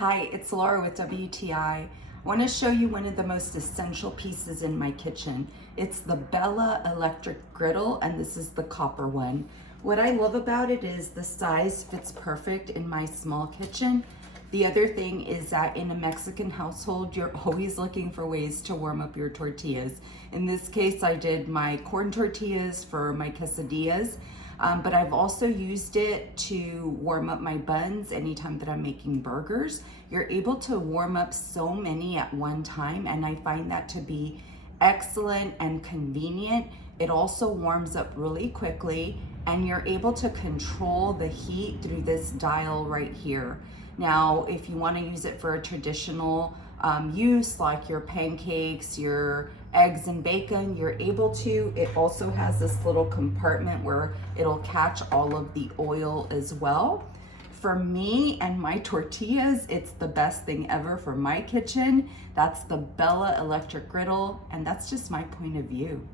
Hi, it's Laura with WTI. I want to show you one of the most essential pieces in my kitchen. It's the Bella electric griddle, and this is the copper one. What I love about it is the size fits perfect in my small kitchen. The other thing is that in a Mexican household, you're always looking for ways to warm up your tortillas. In this case, I did my corn tortillas for my quesadillas. But I've also used it to warm up my buns anytime that I'm making burgers. You're able to warm up so many at one time, and I find that to be excellent and convenient. It also warms up really quickly, and you're able to control the heat through this dial right here. Now, if you want to use it for a traditional use like your pancakes, your eggs and bacon, you're able to. It also has this little compartment where it'll catch all of the oil as well. For me and my tortillas, it's the best thing ever for my kitchen. That's the Bella electric griddle, and that's just my point of view.